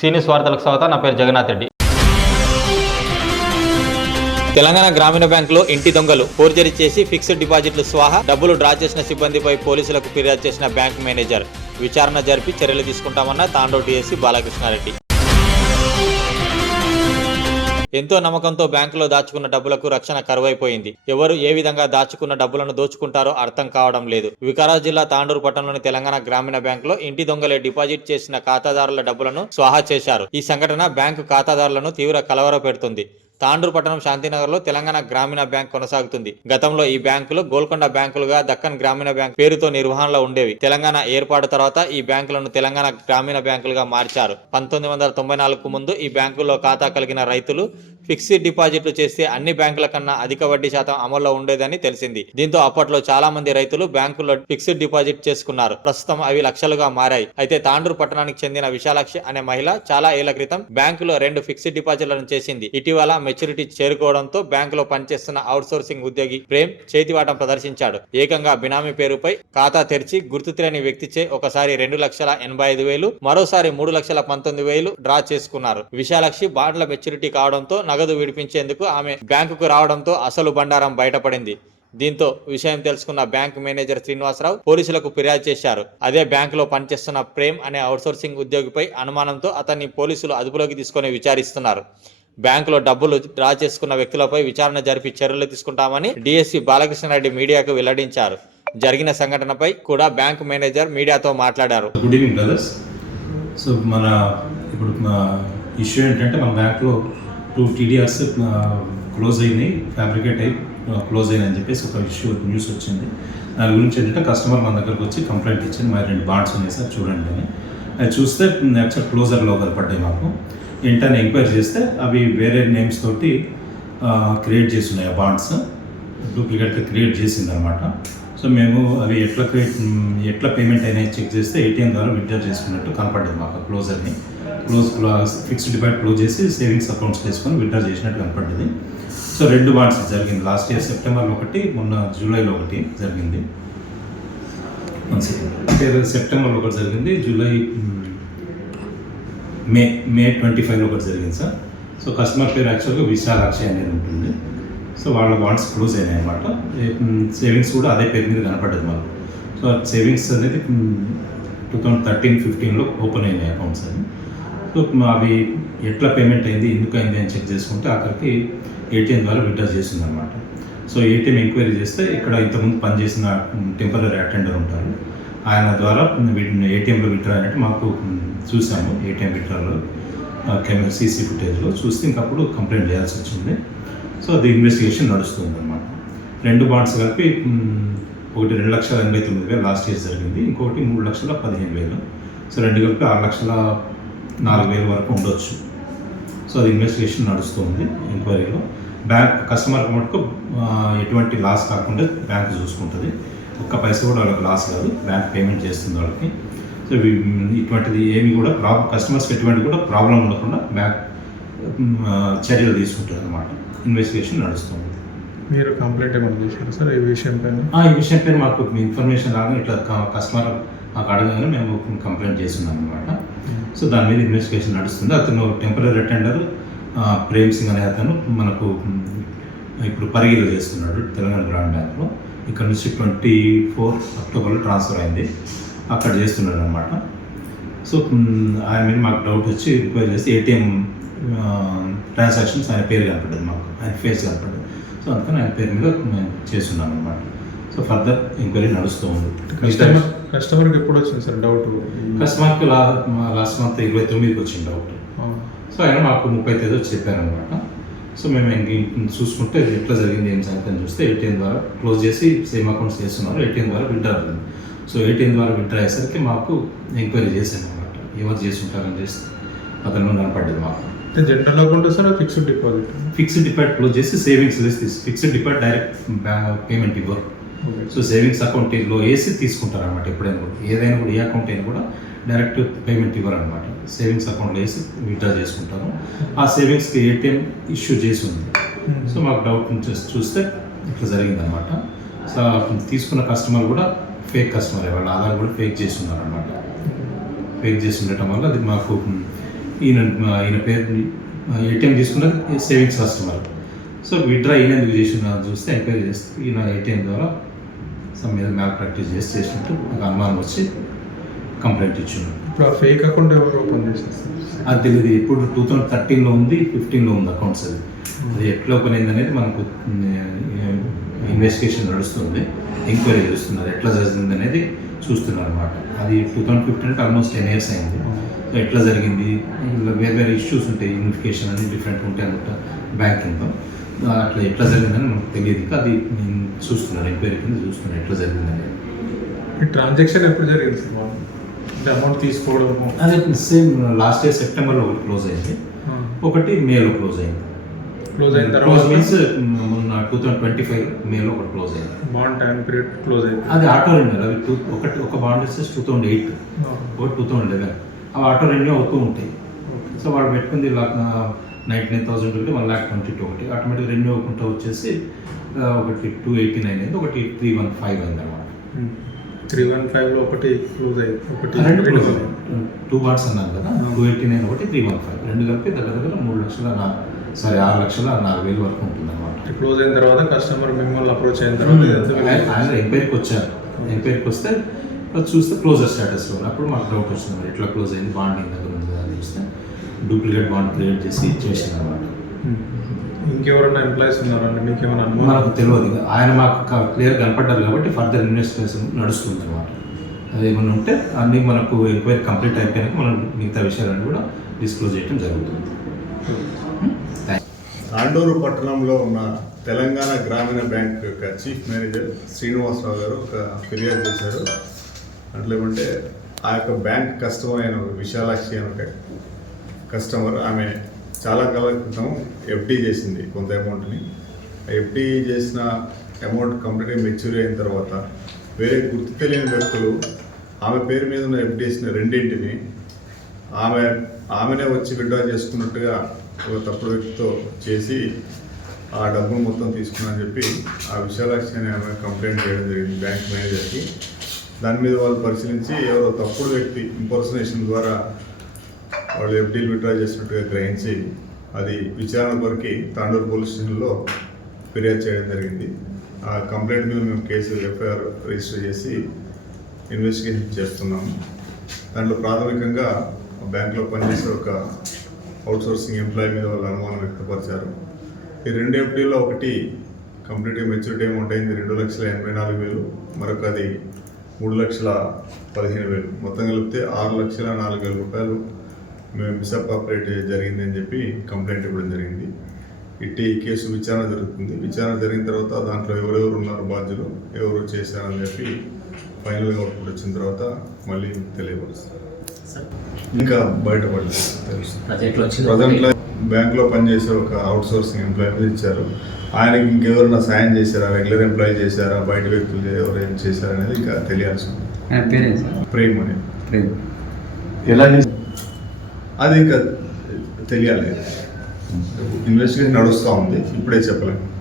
సీనియస్ వార్తలకు స్వాగతం. నా పేరు జగన్నాథ్ రెడ్డి. తెలంగాణ గ్రామీణ బ్యాంకులో ఇంటి దొంగలు ఫోర్జరీ చేసి ఫిక్స్డ్ డిపాజిట్లు స్వాహా డబ్బులు డ్రా చేసిన సిబ్బందిపై పోలీసులకు ఫిర్యాదు చేసిన బ్యాంక్ మేనేజర్. విచారణ జరిపి చర్యలు తీసుకుంటామన్న తాండో డిఎస్సి బాలకృష్ణారెడ్డి. ఎంతో నమ్మకంతో బ్యాంకులో దాచుకున్న డబ్బులకు రక్షణ కరువైపోయింది. ఎవరు ఏ విధంగా దాచుకున్న డబ్బులను దోచుకుంటారో అర్థం కావడం లేదు. వికారాబాద్ జిల్లా తాండూరు పట్టణంలోని తెలంగాణ గ్రామీణ బ్యాంకులో ఇంటి దొంగలే డిపాజిట్ చేసిన ఖాతాదారుల డబ్బులను స్వాహా చేశారు. ఈ సంఘటన బ్యాంకు ఖాతాదారులను తీవ్ర కలవర పెడుతుంది. తాండూరు పట్టణం శాంతినగర్లో తెలంగాణ గ్రామీణ బ్యాంక్ కొనసాగుతుంది. గతంలో ఈ బ్యాంకులు గోల్కొండ బ్యాంకులుగా దక్కన్ గ్రామీణ బ్యాంక్ పేరుతో నిర్వహణలో ఉండేవి. తెలంగాణ ఏర్పాటు తర్వాత ఈ బ్యాంకులను తెలంగాణ గ్రామీణ బ్యాంకులుగా మార్చారు. పంతొమ్మిది వందల తొంభై నాలుగు ముందు ఈ బ్యాంకుల్లో ఖాతా కలిగిన రైతులు ఫిక్స్డ్ డిపాజిట్లు చేస్తే అన్ని బ్యాంకుల కన్నా అధిక వడ్డీ శాతం అమల్లో ఉండేదని తెలిసింది. దీంతో అప్పట్లో చాలా మంది రైతులు బ్యాంకుల్లో ఫిక్స్డ్ డిపాజిట్ చేసుకున్నారు. ప్రస్తుతం అవి లక్షలుగా మారాయి. అయితే తాండూరు పట్టణానికి చెందిన విశాలాక్షి అనే మహిళ చాలా ఏళ్ళ క్రితం బ్యాంకులో రెండు ఫిక్స్డ్ డిపాజిట్లను చేసింది. ఇటీవల మెచ్యూరిటీ చేరుకోవడంతో బ్యాంకులో పనిచేస్తున్న అవుట్ సోర్సింగ్ ఉద్యోగి ప్రేమ్ చేతివాటం ప్రదర్శించాడు. ఏకంగా బినామీ పేరుపై ఖాతా తెరిచి గుర్తు తెలియని వ్యక్తిచే ఒకసారి రెండు లక్షల ఎనభై ఐదు వేలు మరోసారి మూడు లక్షల పంతొమ్మిది వేలు డ్రా చేసుకున్నారు. విశాలాక్షి బాండ్ల మెచ్యూరిటీ కావడంతో నగదు విడిపించేందుకు ఆమె బ్యాంకుకు రావడంతో అసలు బండారం బయటపడింది. దీంతో విషయం తెలుసుకున్న బ్యాంక్ మేనేజర్ శ్రీనివాసరావు పోలీసులకు ఫిర్యాదు చేశారు. అదే బ్యాంకులో పనిచేస్తున్న ప్రేమ్ అనే అవుట్సోర్సింగ్ ఉద్యోగిపై అనుమానంతో అతన్ని పోలీసులు అదుపులోకి తీసుకొని విచారిస్తున్నారు. బ్యాంకులో డబ్బులు డ్రా చేసుకున్న వ్యక్తులపై విచారణ జరిపి చర్యలు తీసుకుంటామని డిఎస్సి బాలకృష్ణారెడ్డి మీడియాకు వెల్లడించారు. జరిగిన సంఘటనపై కూడా బ్యాంక్ మేనేజర్ మీడియాతో మాట్లాడారు. గుడ్ ఈవినింగ్ బ్రదర్స్ సో మన ఇప్పుడు ఇష్యూ ఏంటంటే మన బ్యాంకులో టూ టీడీఆర్స్ క్లోజ్ అయినాయి ఫ్యాబ్రికేట్ అయి క్లోజ్ అయినాయి అని చెప్పేసి ఒక ఇష్యూ న్యూస్ వచ్చింది. దాని గురించి ఏంటంటే కస్టమర్ మన దగ్గరకు వచ్చి కంప్లైంట్ ఇచ్చింది. మరి రెండు బాండ్స్ ఉన్నాయి సార్ చూడండి అని. అది చూస్తే యాక్చువల్ క్లోజర్లో కనపడ్డాయి మాకు. ఏంటని ఎంక్వైరీ చేస్తే అవి వేరే నేమ్స్ తోటి క్రియేట్ చేసి ఉన్నాయి ఆ బాండ్స్. డూప్లికేట్గా క్రియేట్ చేసిందనమాట సో మేము అవి ఎట్లా ఎట్లా పేమెంట్ అయినాయి చెక్ చేస్తే ఏటీఎం ద్వారా విత్డ్రా చేసుకున్నట్టు కనపడ్డది మాకు క్లోజర్ని. క్లోజ్ ఫిక్స్డ్ డిపాజిట్ క్లోజ్ చేసి సేవింగ్స్ అకౌంట్స్ చేసుకొని విత్డ్రా చేసినట్టు కనపడ్డది. సో రెండు బాండ్స్ జరిగింది. లాస్ట్ ఇయర్ సెప్టెంబర్లో ఒకటి మొన్న జూలైలో ఒకటి జరిగింది. సెప్టెంబర్లో ఒకటి జరిగింది జూలై మే మే ట్వంటీ ఫైవ్లో ఒకటి జరిగింది సార్. సో కస్టమర్ పేరు యాక్చువల్గా విశాలాక్షి అనేది ఉంటుంది. సో వాళ్ళ బాండ్స్ క్లోజ్ అయినాయి అనమాట సేవింగ్స్ కూడా అదే పేరు మీద కనపడ్డది మాకు. సో సేవింగ్స్ అనేది టూ థౌజండ్ థర్టీన్ ఫిఫ్టీన్లో ఓపెన్ అయినాయి అకౌంట్స్ అని సో అవి ఎట్లా పేమెంట్ అయింది ఎందుకు అయింది అని చెక్ చేసుకుంటే అక్కడికి ఏటీఎం ద్వారా విడ్డా చేసింది అనమాట సో ఏటీఎం ఎంక్వైరీ చేస్తే ఇక్కడ ఇంతకుముందు పనిచేసిన టెంపరీ అటెండర్ ఉంటారు. ఆయన ద్వారా ఏటీఎంలో విత్డ్రా అనేది మాకు చూసాము ఏటీఎం విత్డ్రాలో కెమెరా సీసీ ఫుటేజ్లో చూస్తే ఇంకప్పుడు కంప్లైంట్ చేయాల్సి వచ్చింది. సో అది ఇన్వెస్టిగేషన్ నడుస్తుంది అనమాట రెండు బాండ్స్ కలిపి ఒకటి రెండు లక్షల ఎనభై తొమ్మిది వేలు లాస్ట్ ఇయర్ జరిగింది ఇంకొకటి మూడు లక్షల పదిహేను వేలు. సో రెండు కలిపి ఆరు లక్షల నాలుగు వేల వరకు ఉండొచ్చు. సో అది ఇన్వెస్టిగేషన్ నడుస్తుంది ఎంక్వైరీలో బ్యాంక్ కస్టమర్ మటుకు ఎటువంటి లాస్ కాకుండా బ్యాంక్ చూసుకుంటుంది. ఒక్క పైసా కూడా వాళ్ళకి లాస్ కాదు బ్యాంక్ పేమెంట్ చేస్తుంది వాళ్ళకి. సో ఇటువంటిది ఏమి కూడా ప్రా కస్టమర్స్కి ఎటువంటి కూడా ప్రాబ్లం ఉండకుండా బ్యాంక్ చర్యలు తీసుకుంటుంది అనమాట ఇన్వెస్టిగేషన్ నడుస్తుంది. మీరు కంప్లైంట్ ఏమైనా చేశారు సార్ ఈ విషయం పైన? ఆ, ఈ విషయం పైన మాకు ఇన్ఫర్మేషన్ రాగా ఇట్లా కస్టమర్ మాకు అడగగానే మేము కంప్లైంట్ చేస్తున్నాం అనమాట సో దాని మీద ఇన్వెస్టిగేషన్ నడుస్తుంది. అతను టెంపరీ అటెండర్ ప్రేమ్ సింగ్ అనే అతను మనకు ఇప్పుడు పరిగిలో చేస్తున్నాడు తెలంగాణ గ్రామీణ బ్యాంక్లో. ఇక్కడ నుంచి ట్వంటీ ఫోర్ అక్టోబర్లో ట్రాన్స్ఫర్ అయింది. అక్కడ చేస్తున్నాడు అనమాట సో ఆయన మీద మాకు డౌట్ వచ్చి రిక్వైర్ చేసి ఏటీఎం ట్రాన్సాక్షన్స్ ఆయన పేరు కనపడ్డది మాకు. ఆయన ఫేస్ కనపడ్డది. సో అందుకని ఆయన పేరు మీద మేము చేస్తున్నాం అనమాట సో ఫర్దర్ ఎంక్వైరీ నడుస్తూ ఉంది. కస్టమర్ కస్టమర్కి ఎప్పుడు వచ్చింది సార్ డౌట్ కస్టమర్కి లా లాస్ట్ మంత్ ఇరవై తొమ్మిదికి వచ్చింది డౌట్ సో ఆయన మాకు ముప్పై తేదీ వచ్చి చెప్పారనమాట సో మేము ఇంక చూసుకుంటే ఎట్లా జరిగింది ఏం సంగతి అని చూస్తే ఏటీఎం ద్వారా క్లోజ్ చేసి సేమ్ అకౌంట్స్ చేస్తున్నారు. ఏటీఎం ద్వారా విత్డ్రా అయింది. సో ఏటీఎం ద్వారా విత్డ్రా అయ్యేసరికి మాకు ఎంక్వైరీ చేశాను అనమాట ఎవరు చేసి ఉంటారని చేస్తే అతను కనపడ్డది మాకు. General account sir fixed deposit fixed deposit close చేసి సేవింగ్స్ వేసి తీసు ఫిక్స్డ్ డిపాజిట్ డైరెక్ట్ పేమెంట్ ఇవ్వరు. సో సేవింగ్స్ అకౌంట్లో వేసి తీసుకుంటారు అనమాట ఎప్పుడైనా కూడా. ఏదైనా కూడా ఏ అకౌంట్ అయినా కూడా డైరెక్ట్ పేమెంట్ ఇవ్వరు అనమాట సేవింగ్స్ అకౌంట్లో వేసి విత్డ్రా చేసుకుంటారు. ఆ సేవింగ్స్కి ఏటీఎం ఇష్యూ చేసి ఉంది. సో మాకు డౌట్ నుంచి చూస్తే ఇట్లా జరిగిందనమాట సో తీసుకున్న కస్టమర్ కూడా ఫేక్ కస్టమర్ వాళ్ళ ఆధార్ కూడా ఫేక్ చేసి ఉన్నారనమాట ఫేక్ చేసి ఉండటం వల్ల అది మాకు ఈయన ఈయన పేరు ఏటీఎం తీసుకున్న సేవింగ్స్ కస్టమర్. సో విత్డ్రా ఈయన ఎందుకు చేసిన చూస్తే ఎంక్వైరీ చేస్తే ఈయన ఏటీఎం ద్వారా సమ్ మీద మ్యాప్ ప్రాక్టీస్ చేసి చేసినట్టు నాకు అనుమానం వచ్చి కంప్లైంట్ ఇచ్చాను ఇప్పుడు ఆ ఫేక్ అకౌంట్ ఎవరు ఓపెన్ సార్ అది తెలియదు ఇప్పుడు టూ థౌజండ్ థర్టీన్లో ఉంది ఫిఫ్టీన్లో ఉంది అకౌంట్స్ అది. అది ఎట్లా ఓపెన్ అయింది అనేది మనకు ఇన్వెస్టిగేషన్ నడుస్తుంది ఎంక్వైరీ చేస్తున్నారు. ఎట్లా జరిగింది అనేది చూస్తున్నారు అనమాట అది టూ థౌజండ్ ఫిఫ్టీన్ అంటే ఆల్మోస్ట్ టెన్ ఇయర్స్ అయింది. ఎట్లా జరిగింది? వేరే వేరే ఇష్యూస్ ఉంటాయి యూనిఫికేషన్ అని డిఫరెంట్ ఉంటాయి అనమాట బ్యాంకింగ్తో అట్లా ఎట్లా జరిగిందని మనకు తెలియదు. ఇంకా అది నేను చూస్తున్నాను ఎంక్వైరీ కింద చూస్తున్నాను ఎట్లా జరిగింది అనేది ఈ ట్రాన్సాక్షన్ ఎప్పుడు జరిగింది అంటే అమౌంట్ తీసుకోవడము? అదే సేమ్ లాస్ట్ ఇయర్ సెప్టెంబర్లో ఒకటి క్లోజ్ అయింది. ఒకటి మేలో క్లోజ్ అయింది. క్లోజ్ అయిన క్లోజ్ తర్వాత మీన్స్ మొన్న టూ థౌసండ్ ట్వంటీ ఫైవ్ మేలో ఒకటి క్లోజ్ అయింది. బాండ్ టైం పీరియడ్ క్లోజ్ అయిపోయింది అది ఆటో రెన్యూల్ అవి టూ ఒకటి ఒక బాండ్ వచ్చేసి టూ థౌసండ్ ఎయిట్ ఒకటి టూ థౌసండ్ లెవెన్ అవి ఆటో రెన్యూ అవుతూ ఉంటాయి. సో వాళ్ళు పెట్టుకుంది లాక్ నైంటీ నైన్ థౌసండ్ ఒకటి వన్ ల్యాక్ ట్వంటీ టూ ఒకటి. ఆటోమేటిక్ రెన్యూ అవ్వకుండా వచ్చేసి ఒకటి టూ ఎయిటీ నైన్ అయింది ఒకటి త్రీ వన్ ఫైవ్ అయింది అనమాట. త్రీ వన్ ఫైవ్లో ఒకటి క్లోజ్ అయింది. ఒకటి రెండు. టూ బాండ్స్ అన్నాను కదా టూ ఎయిటీ నైన్ ఒకటి త్రీ వన్ ఫైవ్ రెండు కలిపి దగ్గర దగ్గర మూడు లక్షల నా సారీ ఆరు లక్షల నాలుగు వేలు వరకు ఉంటుంది అనమాట. క్లోజ్ అయిన తర్వాత కస్టమర్ మిమ్మల్ని అప్రోచ్ అయిన తర్వాత ఆయన ఎంక్వైరీకి వచ్చారు. ఎంక్వైరీకి వస్తే అది చూస్తే క్లోజర్ స్టేటస్లో అప్పుడు మాకు డౌట్ వచ్చింది మరి ఎట్లా క్లోజ్ అయింది బాండ్ ఇంత దగ్గర ఉంది అని చూస్తే డూప్లికేట్ బాండ్ క్రియేట్ చేసి ఇచ్చేసింది అనమాట ఇంకెవరన్నా ఎంప్లాయీస్ ఉన్నారండి? మీకు ఏమైనా అనుమానం? మనకు తెలియదు ఇక. ఆయన మాకు క్లియర్ కనపడ్డారు కాబట్టి ఫర్దర్ ఇన్వెస్టిగేషన్ నడుస్తుంది అనమాట అదేమన్నా ఉంటే అన్నీ మనకు ఎంక్వైరీ కంప్లీట్ అయిపోయాక మనం మిగతా విషయాలన్నీ కూడా డిస్క్లోజ్ చేయడం జరుగుతుంది. తాండూరు పట్టణంలో ఉన్న తెలంగాణ గ్రామీణ బ్యాంక్ యొక్క చీఫ్ మేనేజర్ శ్రీనివాసరావు గారు ఒక ఫిర్యాదు చేశారు. అట్లేమంటే ఆ యొక్క బ్యాంక్ కస్టమర్ అయిన విశాలాక్షి అనే ఒక కస్టమర్ ఆమె చాలా కాలం క్రితం ఎఫ్డి చేసింది కొంత అమౌంట్ని ఎఫ్డి చేసిన అమౌంట్ కంప్లీట్గా మెచ్యూర్ అయిన తర్వాత వేరే గుర్తు తెలియని వ్యక్తులు ఆమె పేరు మీద ఉన్న ఎఫ్డి రెండింటిని ఆమె ఆమెనే వచ్చి విడ్డ్రా చేసుకున్నట్టుగా ఒక తప్పుడు వ్యక్తితో చేసి ఆ డబ్బును మొత్తం తీసుకున్నానని చెప్పి ఆ విశాలాక్షి అనే ఆమె కంప్లైంట్ చేయడం జరిగింది బ్యాంక్ మేనేజర్కి దాని మీద వాళ్ళు పరిశీలించి ఎవరో తప్పుడు వ్యక్తి ఇంపర్సనేషన్ ద్వారా వాళ్ళు ఎఫ్డీలు విడ్డ్రా చేసినట్టుగా గ్రహించి అది విచారణ కొరికి తాండూరు పోలీస్ స్టేషన్లో ఫిర్యాదు చేయడం జరిగింది. ఆ కంప్లైంట్ మీద మేము కేసు ఎఫ్ఐఆర్ రిజిస్టర్ చేసి ఇన్వెస్టిగేషన్ చేస్తున్నాము. దాంట్లో ప్రాథమికంగా బ్యాంకులో పనిచేసే ఒక అవుట్సోర్సింగ్ ఎంప్లాయీ మీద వాళ్ళ అనుమానం వ్యక్తపరిచారు. ఈ రెండు ఎఫ్డీలో ఒకటి కంప్లీట్గా మెచ్యూరిటీ అమౌంట్ అయింది రెండు లక్షల ఎనభై నాలుగు వేలు. మరొకది మూడు లక్షల పదిహేను వేలు. మొత్తం కలిపితే ఆరు లక్షల నాలుగు వేల రూపాయలు మేము మిసప్ ఆపరేట్ జరిగింది అని చెప్పి కంప్లైంట్ ఇవ్వడం జరిగింది. ఇట్టి ఈ కేసు విచారణ జరుగుతుంది. విచారణ జరిగిన తర్వాత దాంట్లో ఎవరెవరు ఉన్నారు బాధ్యులు ఎవరు చేశారని చెప్పి ఫైనల్గా అవుట్పుట్ వచ్చిన తర్వాత మళ్ళీ తెలియపరుస్తారు. ఇంకా బయటపడలేదు. తెలుసు ప్రజెంట్లో బ్యాంక్లో పనిచేసే ఒక అవుట్ సోర్సింగ్ ఎంప్లాయీ ఇచ్చారు. ఆయనకి ఇంకెవరైనా సాయం చేశారా? రెగ్యులర్ ఎంప్లాయీ చేశారా? బయట వ్యక్తులు ఎవరైనా చేశారా అనేది ఇంకా తెలియాల్సి ఉంది. ప్రేమ్ అని. ప్రేమ్. ఎలా అది ఇంకా తెలియాలి. ఇన్వెస్టిగేషన్ నడుస్తూ ఉంది. ఇప్పుడే చెప్పలేము